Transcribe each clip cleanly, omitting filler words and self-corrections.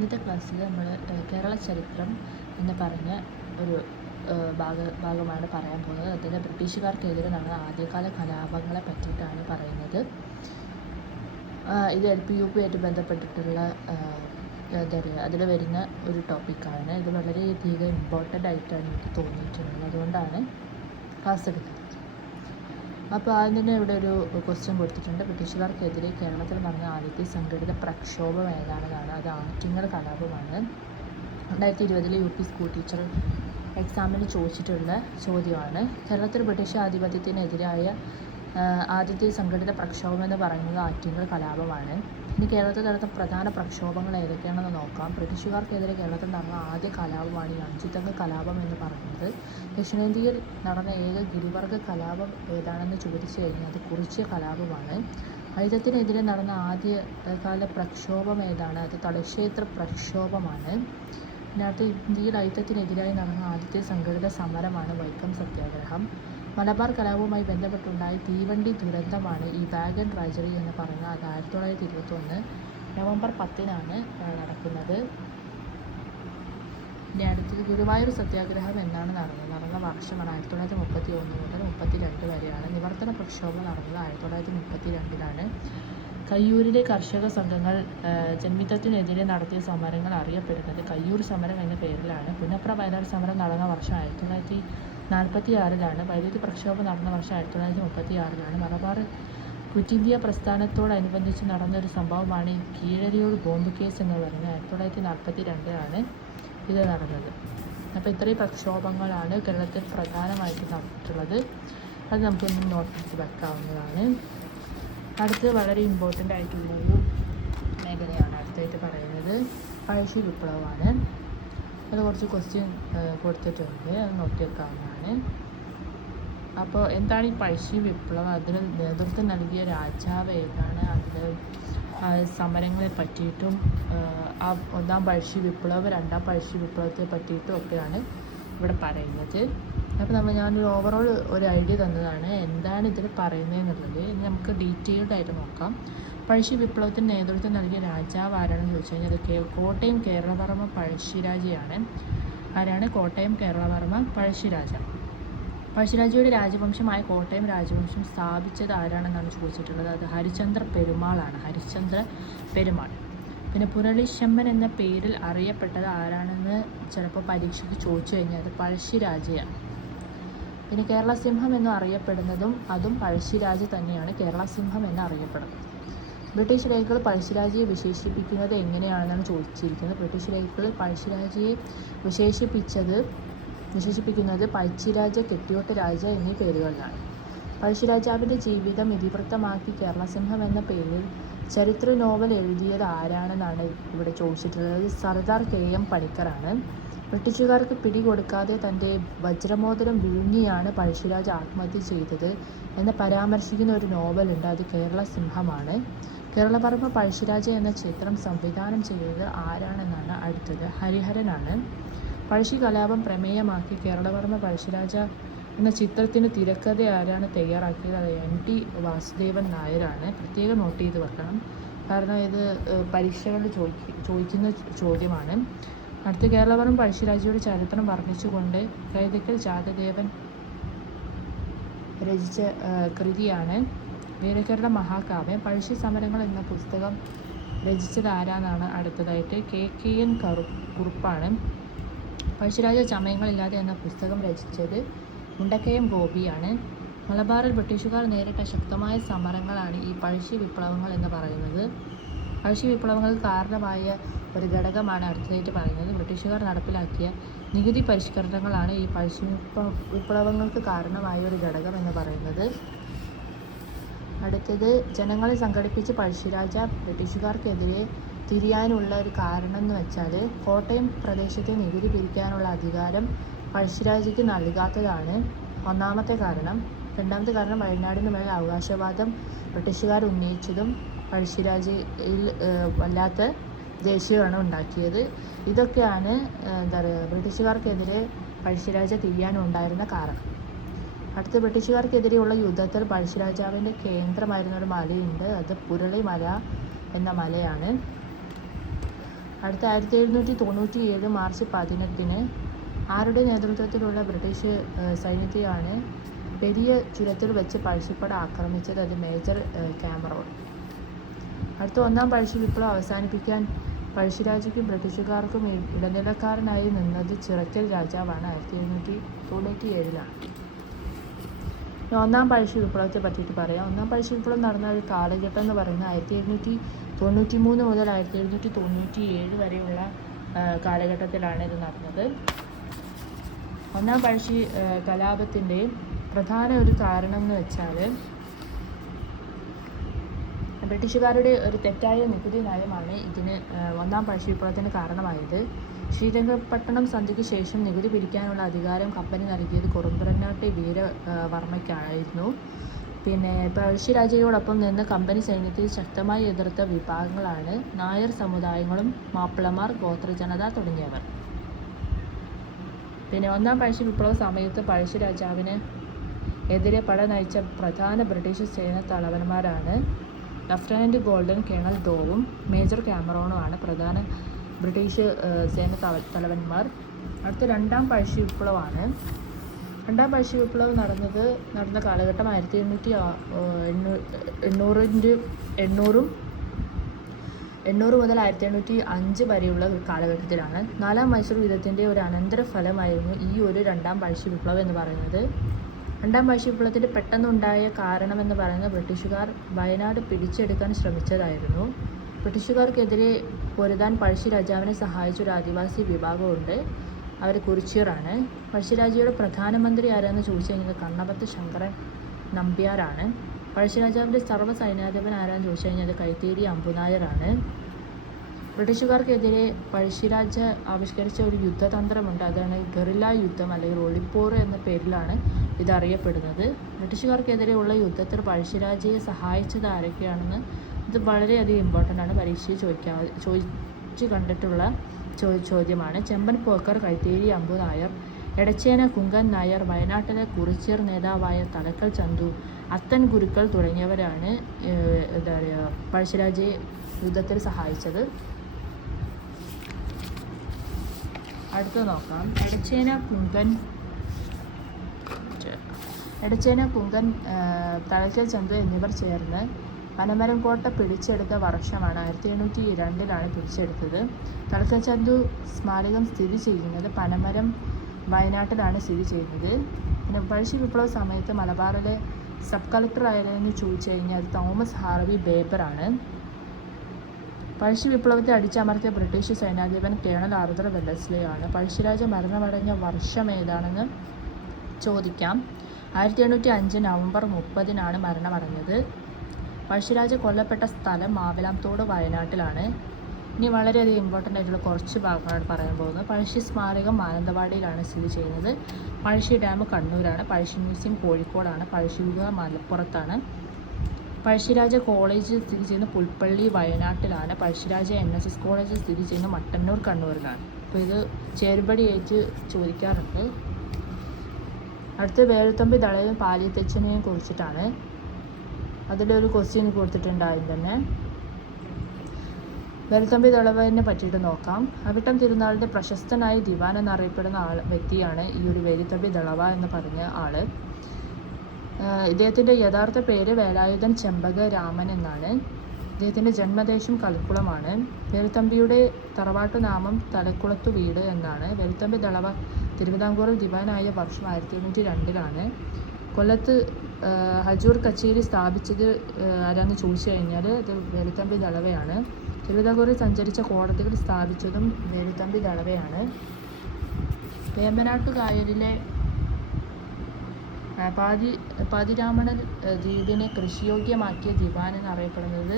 ഇന്നത്തെ ക്ലാസ്സിൽ നമ്മൾ കേരള ചരിത്രം എന്ന് പറഞ്ഞ ഒരു ഭാഗമാണ് പറയാൻ പോകുന്നത്. അതിൽ ബ്രിട്ടീഷുകാർക്കെതിരെ നടന്ന ആദ്യകാല കലാപങ്ങളെ പറ്റിയിട്ടാണ് പറയുന്നത്. ഇത് LP-UP ആയിട്ട് ബന്ധപ്പെട്ടിട്ടുള്ള എന്താ പറയുക, അതിൽ വരുന്ന ഒരു ടോപ്പിക്കാണ്. ഇത് വളരെയധികം ഇമ്പോർട്ടൻ്റ് ആയിട്ടാണ് എനിക്ക് തോന്നിയിട്ടുള്ളത്, അതുകൊണ്ടാണ് ക്ലാസ് എടുക്കുന്നത്. അപ്പോൾ ആദ്യം തന്നെ ഇവിടെ ഒരു ക്വസ്റ്റ്യൻ കൊടുത്തിട്ടുണ്ട്. ബ്രിട്ടീഷുകാർക്കെതിരെ കേരളത്തിൽ നടന്ന ആദ്യത്തെ സംഘടിത പ്രക്ഷോഭം ഏതാണെന്നാണ്. അത് ആറ്റിങ്ങൽ കലാപമാണ്. 2020 UP സ്കൂൾ ടീച്ചർ എക്സാമിന് ചോദിച്ചിട്ടുള്ള ചോദ്യമാണ്. കേരളത്തിൽ ബ്രിട്ടീഷ് ആധിപത്യത്തിനെതിരായ ആദ്യത്തെ സംഘടിത പ്രക്ഷോഭം എന്ന് പറയുന്നത് ആറ്റിങ്ങൽ കലാപമാണ്. ഇനി കേരളത്തിൽ നടന്ന പ്രധാന പ്രക്ഷോഭങ്ങൾ ഏതൊക്കെയാണെന്ന് നോക്കാം. ബ്രിട്ടീഷുകാർക്കെതിരെ കേരളത്തിൽ നടന്ന ആദ്യ കലാപമാണ് ഈ അഞ്ചുതെങ്ങ് കലാപം എന്ന് പറയുന്നത്. ദക്ഷിണേന്ത്യയിൽ നടന്ന ഏക ഗിരിവർഗ കലാപം ഏതാണെന്ന് ചോദിച്ചു കഴിഞ്ഞാൽ അത് കുറിച്യ കലാപമാണ്. അയിത്തത്തിനെതിരെ നടന്ന ആദ്യകാല പ്രക്ഷോഭം ഏതാണ്? അത് തലശ്ശേത്ര പ്രക്ഷോഭമാണ്. ഇതിനകത്ത് ഇന്ത്യയിൽ അയിത്തത്തിനെതിരായി നടന്ന ആദ്യത്തെ സംഘടിത സമരമാണ് വൈക്കം സത്യാഗ്രഹം. മലബാർ കലാപവുമായി ബന്ധപ്പെട്ടുണ്ടായ തീവണ്ടി ദുരന്തമാണ് ഈ വാഗൺ ട്രാജഡി എന്ന് പറയുന്നത്. അത് 1921 നവംബർ 10-നാണ് നടക്കുന്നത്. ഇനി അടുത്തത് ഗുരുവായൂർ സത്യാഗ്രഹം എന്നാണ് നടന്ന വർഷമാണ് 1931 മുതൽ 32 വരെയാണ്. നിവർത്തന പ്രക്ഷോഭം നടന്നത് 1932-ലാണ്. കയ്യൂരിലെ കർഷക സംഘങ്ങൾ ജന്മിത്തത്തിനെതിരെ നടത്തിയ സമരങ്ങൾ അറിയപ്പെടുന്നത് കയ്യൂർ സമരം എന്ന പേരിലാണ്. പുന്നപ്ര വയലാർ സമരം നടന്ന വർഷം 1946-ലാണ്. വൈദ്യുതി പ്രക്ഷോഭം നടന്ന വർഷം 1936-ലാണ്. മലബാർ ക്വിറ്റ് ഇന്ത്യ പ്രസ്ഥാനത്തോടനുബന്ധിച്ച് നടന്നൊരു സംഭവമാണ് ഈ കീഴരിയൂർ ബോംബ് കേസ് എന്ന് പറയുന്നത്. 1942-ലാണ് ഇത് നടന്നത്. അപ്പോൾ ഇത്രയും പ്രക്ഷോഭങ്ങളാണ് കേരളത്തിൽ പ്രധാനമായിട്ട് നടന്നിട്ടുള്ളത്. അത് നമുക്കൊന്നും നോട്ട് വെക്കാവുന്നതാണ്. അടുത്തത് വളരെ ഇമ്പോർട്ടൻ്റ് ആയിട്ടുള്ളൊരു മേഖലയാണ് അടുത്തായിട്ട് പറയുന്നത് പഴശ്ശി വിപ്ലവമാണ്. അത് കുറച്ച് ക്വസ്റ്റ്യൻ കൊടുത്തിട്ടുണ്ട്, അത് നോക്കി വെക്കാവുന്നതാണ്. അപ്പോൾ എന്താണ് ഈ പഴശ്ശി വിപ്ലവം? അതിന് നേതൃത്വം നൽകിയ രാജാവ് ഏതാണ്? അതിൽ സമരങ്ങളെ പറ്റിയിട്ടും ഒന്നാം പഴശ്ശി വിപ്ലവം, രണ്ടാം പഴശ്ശി വിപ്ലവത്തെ പറ്റിയിട്ടും ഒക്കെയാണ് ഇവിടെ പറയുന്നത്. അപ്പോൾ ഞാനൊരു ഓവറോൾ ഒരു ഐഡിയ തന്നതാണ് എന്താണ് ഇതിൽ പറയുന്നതെന്നുള്ളത്. ഇനി നമുക്ക് ഡീറ്റെയിൽഡ് ആയിട്ട് നോക്കാം. പഴശ്ശി വിപ്ലവത്തിന് നേതൃത്വം നൽകിയ രാജാവ് ആരാണെന്ന് ചോദിച്ചു കഴിഞ്ഞാൽ അത് കോട്ടയം കേരളവർമ്മ പഴശ്ശിരാജയാണ്. ആരാണ്? കോട്ടയം കേരളവർമ്മ പഴശ്ശിരാജ. പഴശ്ശിരാജയുടെ രാജവംശമായ കോട്ടയം രാജവംശം സ്ഥാപിച്ചത് ആരാണെന്നാണ് ചോദിച്ചിട്ടുള്ളത്. അത് ഹരിചന്ദ്ര പെരുമാളാണ്. ഹരിചന്ദ്ര പെരുമാൾ. പിന്നെ പുരളിശമ്മൻ എന്ന പേരിൽ അറിയപ്പെട്ടത് ആരാണെന്ന് ചിലപ്പോൾ പരീക്ഷയ്ക്ക് ചോദിച്ചു കഴിഞ്ഞാൽ അത് പഴശ്ശിരാജയാണ്. പിന്നെ കേരള സിംഹം എന്ന് അറിയപ്പെടുന്നതും അതും പഴശ്ശിരാജ തന്നെയാണ്. കേരള സിംഹം എന്ന് അറിയപ്പെടുന്നത്. ബ്രിട്ടീഷ് രേഖകൾ പഴശ്ശിരാജയെ വിശേഷിപ്പിക്കുന്നത് എങ്ങനെയാണെന്നാണ് ചോദിച്ചിരിക്കുന്നത്. ബ്രിട്ടീഷ് രേഖകളിൽ പഴശ്ശിരാജയെ വിശേഷിപ്പിക്കുന്നത് പഴശ്ശിരാജ, കെട്ടിയോട്ട് രാജ എന്നീ പേരുകളിലാണ്. പഴശ്ശിരാജാവിൻ്റെ ജീവിതം ഇതിവൃത്തമാക്കി കേരള സിംഹം എന്ന പേരിൽ ചരിത്ര നോവൽ എഴുതിയത് ആരാണെന്നാണ് ഇവിടെ ചോദിച്ചിട്ടുള്ളത്. സർദാർ KM പണിക്കറാണ്. ബ്രിട്ടീഷുകാർക്ക് പിടികൊടുക്കാതെ തൻ്റെ വജ്രമോതിരം വിഴുങ്ങിയാണ് പഴശ്ശിരാജ ആത്മഹത്യ ചെയ്തത് എന്ന് പരാമർശിക്കുന്ന ഒരു നോവലുണ്ട്. അത് കേരള സിംഹമാണ്. കേരളവർമ്മ പഴശ്ശിരാജ എന്ന ചിത്രം സംവിധാനം ചെയ്തത് ആരാണെന്നാണ് അടുത്തത്. ഹരിഹരനാണ്. പഴശ്ശി കലാപം പ്രമേയമാക്കി കേരളവർമ്മ പഴശ്ശിരാജ എന്ന ചിത്രത്തിന് തിരക്കഥ ആരാണ് തയ്യാറാക്കിയത്? അത് NT വാസുദേവൻ നായരാണ്. പ്രത്യേകം നോട്ട് ചെയ്ത് വെക്കണം, കാരണം ഇത് പരീക്ഷകളിൽ ചോദിക്കുന്ന ചോദ്യമാണ്. അടുത്ത കേരളവർമ്മ പഴശ്ശിരാജയുടെ ചരിത്രം വർണ്ണിച്ചുകൊണ്ട് കൈതക്കൽ ജാതദേവൻ രചിച്ച കൃതിയാണ് വീരകേരള മഹാകാവ്യം. പഴശ്ശി സമരങ്ങൾ എന്ന പുസ്തകം രചിച്ചത് ആരാന്നാണ് അടുത്തതായിട്ട്. KKN കുറുപ്പാണ്. പഴശ്ശിരാജ ചമയങ്ങളില്ലാതെ എന്ന പുസ്തകം രചിച്ചത് മുണ്ടക്കയം ഗോപിയാണ്. മലബാറിൽ ബ്രിട്ടീഷുകാർ നേരിട്ട ശക്തമായ സമരങ്ങളാണ് ഈ പഴശ്ശി വിപ്ലവങ്ങൾ എന്ന് പറയുന്നത്. പഴശ്ശി വിപ്ലവങ്ങൾക്ക് കാരണമായ ഒരു ഘടകമാണ് അടുത്തതായിട്ട് പറയുന്നത്. ബ്രിട്ടീഷുകാർ നടപ്പിലാക്കിയ നികുതി പരിഷ്കരണങ്ങളാണ് ഈ പഴശ്ശി വിപ്ലവങ്ങൾക്ക് കാരണമായ ഒരു ഘടകം എന്ന് പറയുന്നത്. അടുത്തത് ജനങ്ങളെ സംഘടിപ്പിച്ച് പഴശ്ശിരാജ ബ്രിട്ടീഷുകാർക്കെതിരെ തിരിയാനുള്ള ഒരു കാരണം എന്ന് വെച്ചാൽ കോട്ടയം പ്രദേശത്തെ നികുതി പിരിക്കാനുള്ള അധികാരം പഴശ്ശിരാജയ്ക്ക് നൽകാത്തതാണ് ഒന്നാമത്തെ കാരണം. രണ്ടാമത്തെ കാരണം വയനാടിന് മേൽ അവകാശവാദം ബ്രിട്ടീഷുകാർ ഉന്നയിച്ചതും പഴശ്ശിരാജയിൽ വല്ലാത്ത ദേശീയമാണ് ഉണ്ടാക്കിയത്. ഇതൊക്കെയാണ് ബ്രിട്ടീഷുകാർക്കെതിരെ പഴശ്ശിരാജ തിരിയാനുണ്ടായിരുന്ന കാരണം. അടുത്ത ബ്രിട്ടീഷുകാർക്കെതിരെയുള്ള യുദ്ധത്തിൽ പഴശ്ശിരാജാവിൻ്റെ കേന്ദ്രമായിരുന്ന ഒരു മലയുണ്ട്. അത് പുരളി മല എന്ന മലയാണ്. അടുത്ത 1797 മാർച്ച് 18 ആരുടെ നേതൃത്വത്തിലുള്ള ബ്രിട്ടീഷ് സൈന്യത്തെയാണ് പെരിയ ചുരത്തിൽ വെച്ച് പഴശ്ശിപ്പട ആക്രമിച്ചത്? അത് മേജർ കാമറോൺ. അടുത്ത ഒന്നാം പഴശ്ശി വിപ്ലവം അവസാനിപ്പിക്കാൻ പഴശ്ശിരാജയ്ക്കും ബ്രിട്ടീഷുകാർക്കും ഇടനിലക്കാരനായി നിന്നത് ചിറക്കൽ രാജാവാണ്. 1797 ഒന്നാം പഴശ്ശി വിപ്ലവത്തെ പറ്റിയിട്ട് പറയാം. ഒന്നാം പഴശ്ശി വിപ്ലവം നടന്ന ഒരു കാലഘട്ടം എന്ന് പറയുന്നത് 1793 മുതൽ 1797 വരെയുള്ള കാലഘട്ടത്തിലാണ് ഇത് നടന്നത്. ഒന്നാം പഴശ്ശി കലാപത്തിൻ്റെ പ്രധാന ഒരു കാരണം എന്ന് വെച്ചാൽ ബ്രിട്ടീഷുകാരുടെ ഒരു തെറ്റായ നികുതി നയമാണ് ഇതിന് ഒന്നാം പഴശ്ശി വിപ്ലവത്തിന് കാരണമായത്. ശ്രീരംഗപട്ടണം സന്ധിക്ക് ശേഷം നികുതി പിരിക്കാനുള്ള അധികാരം കമ്പനി നൽകിയത് കുറുമ്പുറനാട്ടെ വീരവർമ്മയ്ക്കായിരുന്നു. പിന്നെ പഴശ്ശിരാജയോടൊപ്പം നിന്ന് കമ്പനി സൈന്യത്തിൽ ശക്തമായി എതിർത്ത വിഭാഗങ്ങളാണ് നായർ സമുദായങ്ങളും മാപ്പിളമാർ, ഗോത്രജനത തുടങ്ങിയവർ. പിന്നെ ഒന്നാം പഴശ്ശി വിപ്ലവ സമയത്ത് പഴശ്ശിരാജാവിന് എതിരെ പട നയിച്ച പ്രധാന ബ്രിട്ടീഷ് സേനാ തലവന്മാരാണ് ലഫ്റ്റനൻറ്റ് ഗോൾഡൻ, കേണൽ ഡോവും മേജർ കാമറോണുമാണ് പ്രധാന ബ്രിട്ടീഷ് സേന തലവന്മാർ. അടുത്ത രണ്ടാം പഴശ്ശി വിപ്ലവമാണ്. രണ്ടാം പഴശ്ശി വിപ്ലവം നടന്ന കാലഘട്ടം 1800 മുതൽ 1805 വരെയുള്ള ഒരു കാലഘട്ടത്തിലാണ്. നാലാം മൈസൂർ യുദ്ധത്തിൻ്റെ ഒരു അനന്തരഫലമായിരുന്നു ഈ ഒരു രണ്ടാം പഴശ്ശി വിപ്ലവം എന്ന് പറയുന്നത്. രണ്ടാം പഴശ്ശി വിപ്ലവത്തിൻ്റെ പെട്ടെന്നുണ്ടായ കാരണമെന്ന് പറയുന്നത് ബ്രിട്ടീഷുകാർ വയനാട് പിടിച്ചെടുക്കാൻ ശ്രമിച്ചതായിരുന്നു. ബ്രിട്ടീഷുകാർക്കെതിരെ പൊരുതാൻ പഴശ്ശി രാജാവിനെ സഹായിച്ച ഒരു ആദിവാസി വിഭാഗമുണ്ട്. അവർ കുറിച്യറാണ്. പഴശ്ശിരാജയുടെ പ്രധാനമന്ത്രി ആരാണെന്ന് ചോദിച്ചു കഴിഞ്ഞാൽ കണ്ണപത്ത് ശങ്കരൻ നമ്പ്യാരാണ്. പഴശ്ശിരാജാവിൻ്റെ സർവ്വ സൈന്യാധിപൻ ആരാണെന്ന് ചോദിച്ചു കഴിഞ്ഞാൽ കൈത്തേരി അമ്പുനായരാണ്. ബ്രിട്ടീഷുകാർക്കെതിരെ പഴശ്ശിരാജ ആവിഷ്കരിച്ച ഒരു യുദ്ധതന്ത്രമുണ്ട്. അതാണ് ഗറില്ല യുദ്ധം അല്ലെങ്കിൽ ഒളിപ്പോർ എന്ന പേരിലാണ് ഇതറിയപ്പെടുന്നത്. ബ്രിട്ടീഷുകാർക്കെതിരെയുള്ള യുദ്ധത്തിൽ പഴശ്ശിരാജയെ സഹായിച്ചത് ആരൊക്കെയാണെന്ന് ഇത് വളരെയധികം ഇമ്പോർട്ടൻ്റ് ആണ്. പരീക്ഷയിൽ ചോദിച്ചു കണ്ടിട്ടുള്ള ചോദ്യമാണ്. ചെമ്പൻ പോക്കർ കൈത്തേരി അമ്പു നായർ, എടച്ചേന കുങ്കൻ നായർ, വയനാട്ടിലെ കുറിച്യർ നേതാവായ തലക്കൽ ചന്തു, അത്തൻ ഗുരുക്കൾ തുടങ്ങിയവരാണ് എന്താ പറയുക പഴശ്ശിരാജയെ യുദ്ധത്തിൽ സഹായിച്ചത്. അടുത്ത് നോക്കാം. എടച്ചേന കുങ്കൻ തലക്കൽ ചന്തു എന്നിവർ ചേർന്ന് പനമരം കോട്ട പിടിച്ചെടുത്ത വർഷമാണ് 1702 പിടിച്ചെടുത്തത്. തലക്കൽ ചന്തു സ്മാരകം സ്ഥിതി ചെയ്യുന്നത് പനമരം വയനാട്ടിലാണ് സ്ഥിതി ചെയ്യുന്നത്. പിന്നെ പഴശ്ശി വിപ്ലവ സമയത്ത് മലബാറിലെ സബ് കളക്ടർ ആയതെന്ന് ചോദിച്ചു കഴിഞ്ഞാൽ അത് തോമസ് ഹാർവി ബേബറാണ്. പഴശ്ശി വിപ്ലവത്തെ അടിച്ചമർത്തിയ ബ്രിട്ടീഷ് സൈന്യാധിപൻ കേണൽ ആർതർ വെല്ലസ്ലി ആണ്. പഴശ്ശിരാജ മരണമടഞ്ഞ വർഷം ഏതാണെന്ന് ചോദിക്കാം. 1805 നവംബർ 30 മരണമടഞ്ഞത്. പഴശ്ശിരാജ കൊല്ലപ്പെട്ട സ്ഥലം മാവിലാംതോട് വയനാട്ടിലാണ്. ഇനി വളരെയധികം ഇമ്പോർട്ടൻ്റ് ആയിട്ടുള്ള കുറച്ച് ഭാഗങ്ങളാണ് പറയാൻ പോകുന്നത്. പഴശ്ശി സ്മാരകം മാനന്തവാടിയിലാണ് സ്ഥിതി ചെയ്യുന്നത്. പഴശ്ശി ഡാം കണ്ണൂരാണ്. പഴശ്ശി മ്യൂസിയം കോഴിക്കോടാണ്. പഴശ്ശി ഗുഹ മലപ്പുറത്താണ്. പഴശ്ശിരാജ കോളേജ് സ്ഥിതി ചെയ്യുന്ന പുൽപ്പള്ളി വയനാട്ടിലാണ്. പഴശ്ശിരാജ NSS കോളേജ് സ്ഥിതി ചെയ്യുന്ന മട്ടന്നൂർ കണ്ണൂരിലാണ്. അപ്പോൾ ഇത് ചേരുപടിയായിട്ട് ചോദിക്കാറുണ്ട്. അടുത്ത വേലുത്തമ്പി ദളവയും പാലിയത്തച്ഛനെയും കുറിച്ചിട്ടാണ്. അതിലൊരു ക്വസ്റ്റ്യൻ കൊടുത്തിട്ടുണ്ടായും തന്നെ. വേലുത്തമ്പി ദളവനെ പറ്റിയിട്ട് നോക്കാം. അവിട്ടം തിരുനാളിൻ്റെ പ്രശസ്തനായ ദിവാൻ എന്നറിയപ്പെടുന്ന വ്യക്തിയാണ് ഈ ഒരു വേലുത്തമ്പി ദളവ എന്ന് പറഞ്ഞ ആള്. ഇദ്ദേഹത്തിൻ്റെ യഥാർത്ഥ പേര് വേലായുധൻ ചെമ്പക രാമൻ എന്നാണ്. ഇദ്ദേഹത്തിൻ്റെ ജന്മദേശം കൽക്കുളമാണ്. വേലുത്തമ്പിയുടെ തറവാട്ടുനാമം തലക്കുളത്തു വീട് എന്നാണ്. വേലുത്തമ്പി ദളവ തിരുവിതാംകൂറിൽ ദിവാനായ വർഷം 1802 കൊല്ലത്ത് ഹജൂർ കച്ചേരി സ്ഥാപിച്ചത് ആരാന്ന് ചോദിച്ചു കഴിഞ്ഞാൽ അത് വേലുത്തമ്പി ദളവയാണ്. തിരുവിതാംകൂറിൽ സഞ്ചരിച്ച കോടതികൾ സ്ഥാപിച്ചതും വേലുത്തമ്പി ദളവയാണ്. വേമ്പനാട്ടുകായലിലെ പാതിരാമണൽ ദ്വീപിനെ കൃഷിയോഗ്യമാക്കിയ ദിവാൻ എന്നറിയപ്പെടുന്നത്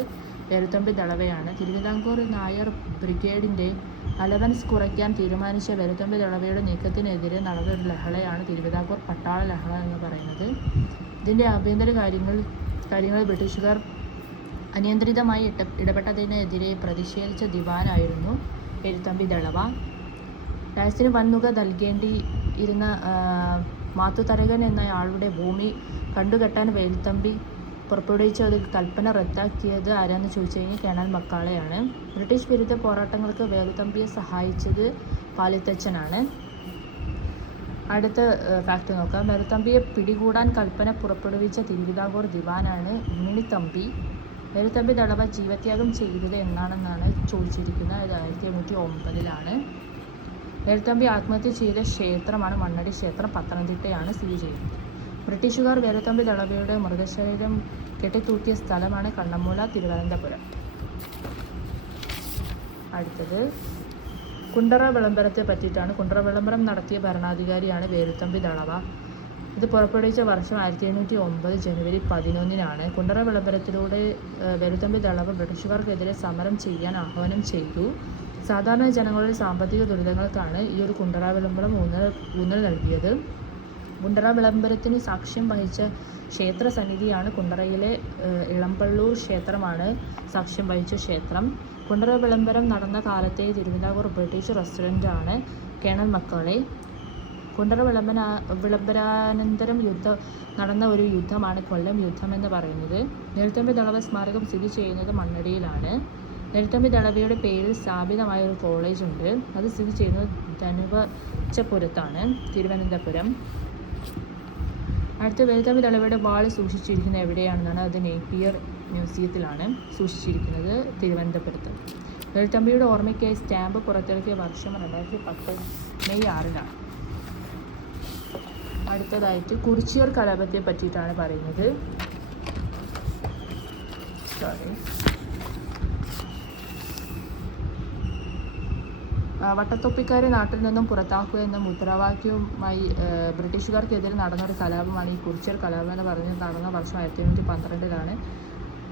വേലുത്തമ്പി ദളവയാണ്. തിരുവിതാംകൂർ നായർ ബ്രിഗേഡിൻ്റെ അലവൻസ് കുറയ്ക്കാൻ തീരുമാനിച്ച വേലുത്തമ്പി ദളവയുടെ നീക്കത്തിനെതിരെ നടന്നൊരു ലഹളയാണ് തിരുവിതാംകൂർ പട്ടാള ലഹള എന്ന് പറയുന്നത്. ഇതിൻ്റെ ആഭ്യന്തര കാര്യങ്ങളിൽ ബ്രിട്ടീഷുകാർ അനിയന്ത്രിതമായി ഇടപെട്ടതിനെതിരെ പ്രതിഷേധിച്ച ദിവാനായിരുന്നു വേലുത്തമ്പി ദളവ. രാജ്യത്തിന് വൻതുക നൽകേണ്ടിയിരുന്ന മാത്തുതരകൻ എന്നയാളുടെ ഭൂമി കണ്ടുകെട്ടാൻ വേലുത്തമ്പി പുറപ്പെടുവിച്ച ഒരു കൽപ്പന റദ്ദാക്കിയത് ആരാന്ന് ചോദിച്ചു കഴിഞ്ഞാൽ കേണൽ മക്കാളെയാണ്. ബ്രിട്ടീഷ് വിരുദ്ധ പോരാട്ടങ്ങൾക്ക് വേലുത്തമ്പിയെ സഹായിച്ചത് പാലിത്തച്ചനാണ്. അടുത്ത ഫാക്ട് നോക്കാം. വേലുത്തമ്പിയെ പിടികൂടാൻ കൽപ്പന പുറപ്പെടുവിച്ച തിരുവിതാംകൂർ ദിവാനാണ് ഉണ്ണിത്തമ്പി. വേലുത്തമ്പി ദളവ ജീവത്യാഗം ചെയ്തത് എന്നാണെന്നാണ് ചോദിച്ചിരിക്കുന്നത്. അത് 1809 വേലുത്തമ്പി ആത്മഹത്യ ചെയ്ത ക്ഷേത്രമാണ് മണ്ണടി ക്ഷേത്രം, പത്തനംതിട്ടയാണ് സ്ഥിതി ചെയ്യുന്നത്. ബ്രിട്ടീഷുകാർ വേലുത്തമ്പി ദളവയുടെ മൃതശരീരം കെട്ടിത്തൂക്കിയ സ്ഥലമാണ് കണ്ണമ്മൂല, തിരുവനന്തപുരം. അടുത്തത് കുണ്ടറ വിളംബരത്തെ പറ്റിയിട്ടാണ്. കുണ്ടറ വിളംബരം നടത്തിയ ഭരണാധികാരിയാണ് വേലുത്തമ്പി ദളവ. ഇത് പുറപ്പെടുവിച്ച വർഷം 1709 ജനുവരി 11. കുണ്ടറ വിളംബരത്തിലൂടെ വേലുത്തമ്പി ദളവ ബ്രിട്ടീഷുകാർക്കെതിരെ സമരം ചെയ്യാൻ ആഹ്വാനം ചെയ്തു. സാധാരണ ജനങ്ങളുടെ സാമ്പത്തിക ദുരിതങ്ങൾക്കാണ് ഈ ഒരു കുണ്ടറ വിളംബരം ഊന്നൽ നൽകിയത്. കുണ്ടറ വിളംബരത്തിന് സാക്ഷ്യം വഹിച്ച ക്ഷേത്ര സന്നിധിയാണ് കുണ്ടറയിലെ ഇളമ്പള്ളൂർ ക്ഷേത്രമാണ് സാക്ഷ്യം വഹിച്ച ക്ഷേത്രം. കുണ്ടറ വിളംബരം നടന്ന കാലത്തെ തിരുവിതാംകൂർ ബ്രിട്ടീഷ് റെസിഡൻ്റാണ് കേണൽ മക്കാളെ. കുണ്ടറ വിളംബരാനന്തരം നടന്ന ഒരു യുദ്ധമാണ് കൊല്ലം യുദ്ധം എന്ന് പറയുന്നത്. വേലുത്തമ്പി ദളവ സ്മാരകം സ്ഥിതി ചെയ്യുന്നത് മണ്ണടിയിലാണ്. വേലുത്തമ്പി ദളവയുടെ പേരിൽ സ്ഥാപിതമായ ഒരു കോളേജ് ഉണ്ട്. അത് സ്ഥിതി ചെയ്യുന്നത് ധനുവച്ചപുരത്താണ്, തിരുവനന്തപുരം. അടുത്ത വേലുത്തമ്പി ദളവയുടെ വാൾ സൂക്ഷിച്ചിരിക്കുന്നത് എവിടെയാണെന്നാണ്. അത് നേപ്പിയർ മ്യൂസിയത്തിലാണ് സൂക്ഷിച്ചിരിക്കുന്നത്, തിരുവനന്തപുരത്ത്. വേലുത്തമ്പിയുടെ ഓർമ്മയ്ക്കായി സ്റ്റാമ്പ് പുറത്തിറക്കിയ വർഷം 2010 മെയ് 6. അടുത്തതായിട്ട് കുറിച്യർ കലാപത്തെ പറ്റിയിട്ടാണ് പറയുന്നത്. വട്ടത്തൊപ്പിക്കാരെ നാട്ടിൽ നിന്നും പുറത്താക്കുക എന്ന മുദ്രാവാക്യവുമായി ബ്രിട്ടീഷുകാർക്കെതിരെ നടന്നൊരു കലാപമാണ് ഈ കുറിച്യർ കലാപം എന്ന് പറഞ്ഞ് നടന്ന വർഷം 1812.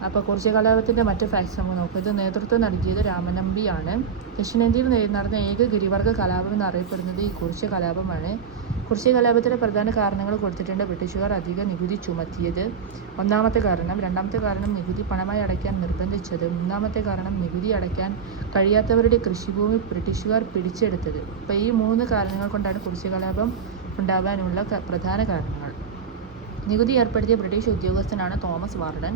അപ്പോൾ കുറിച്യർ കലാപത്തിൻ്റെ മറ്റ് ഫാക്ട്സ് നമുക്ക് നോക്കാം. ഇത് നേതൃത്വം നൽകിയത് രാമനമ്പിയാണ്. ദക്ഷിണേന്ത്യയിൽ നടന്ന ഏക ഗിരിവർഗ കലാപം എന്നറിയപ്പെടുന്നത് ഈ കുറിച്യർ കലാപമാണ്. കുറിച്യർ കലാപത്തിൻ്റെ പ്രധാന കാരണങ്ങൾ കൊടുത്തിട്ടുണ്ട്. ബ്രിട്ടീഷുകാർ അധിക നികുതി ചുമത്തിയത് ഒന്നാമത്തെ കാരണം. രണ്ടാമത്തെ കാരണം നികുതി പണമായി അടയ്ക്കാൻ നിർബന്ധിച്ചത്. മൂന്നാമത്തെ കാരണം നികുതി അടയ്ക്കാൻ കഴിയാത്തവരുടെ കൃഷിഭൂമി ബ്രിട്ടീഷുകാർ പിടിച്ചെടുത്തത്. അപ്പോൾ ഈ 3 കാരണങ്ങൾ കൊണ്ടാണ് കുറിച്യർ കലാപം ഉണ്ടാവാനുള്ള പ്രധാന കാരണങ്ങൾ. നികുതി ഏർപ്പെടുത്തിയ ബ്രിട്ടീഷ് ഉദ്യോഗസ്ഥനാണ് തോമസ് വാർഡൻ.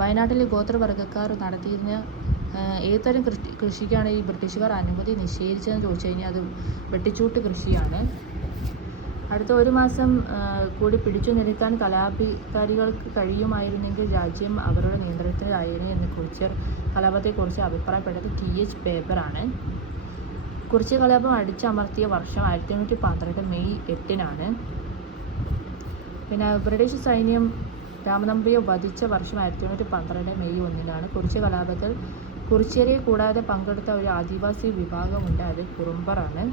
വയനാട്ടിലെ ഗോത്രവർഗ്ഗക്കാർ നടത്തിയിരുന്ന ഏതുതരം കൃഷിക്കാണ് ഈ ബ്രിട്ടീഷുകാർ അനുമതി നിഷേധിച്ചതെന്ന് ചോദിച്ചു കഴിഞ്ഞാൽ അത് വെട്ടിച്ചൂട്ട് കൃഷിയാണ്. അടുത്ത 1 മാസം കൂടി പിടിച്ചു നിർത്താൻ കലാപകാരികൾക്ക് കഴിയുമായിരുന്നെങ്കിൽ രാജ്യം അവരുടെ നിയന്ത്രണത്തിലായിരുന്നു എന്ന് കുറിച്യർ കലാപത്തെക്കുറിച്ച് അഭിപ്രായപ്പെട്ടത് TH പേപ്പറാണ്. കുറിച്യർ കലാപം അടിച്ചമർത്തിയ വർഷം 1812 മെയ് 8. പിന്നെ ബ്രിട്ടീഷ് സൈന്യം രാമനമ്പിയെ വധിച്ച വർഷം 1812 മെയ് 1. കുറിച്യർ കലാപത്തിൽ കുറിച്യരെ കൂടാതെ പങ്കെടുത്ത ഒരു ആദിവാസി വിഭാഗമുണ്ട്, അത് കുറുമ്പറാണ്.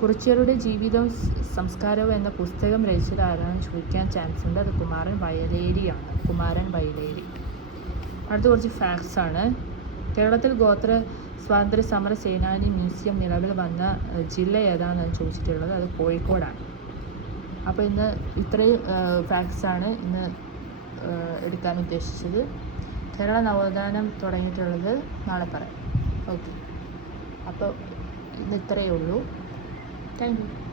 കുറിച്യരുടെ ജീവിതവും സംസ്കാരവും എന്ന പുസ്തകം രചിച്ചത് ആരാണെന്ന് ചോദിക്കാൻ ചാൻസ് ഉണ്ട്. അത് കുമാരൻ വയലേരിയാണ്. അടുത്ത കുറച്ച് ഫാക്ട്സ് ആണ്. കേരളത്തിൽ ഗോത്ര സ്വാതന്ത്ര്യ സമര സേനാനി മ്യൂസിയം നിലവിൽ വന്ന ജില്ല ഏതാണെന്ന് ചോദിച്ചിട്ടുള്ളത്. അത് കോഴിക്കോടാണ്. അപ്പോൾ ഇന്ന് ഇത്രയും ഫാക്ട്സാണ് ഇന്ന് എടുക്കാൻ ഉദ്ദേശിച്ചത്. കേരള നവോത്ഥാനം തുടങ്ങിയിട്ടുള്ളത് നാളെ പറയാം. ഓക്കെ, അപ്പോൾ ഇന്ന് ഇത്രയേ ഉള്ളൂ. Thank you.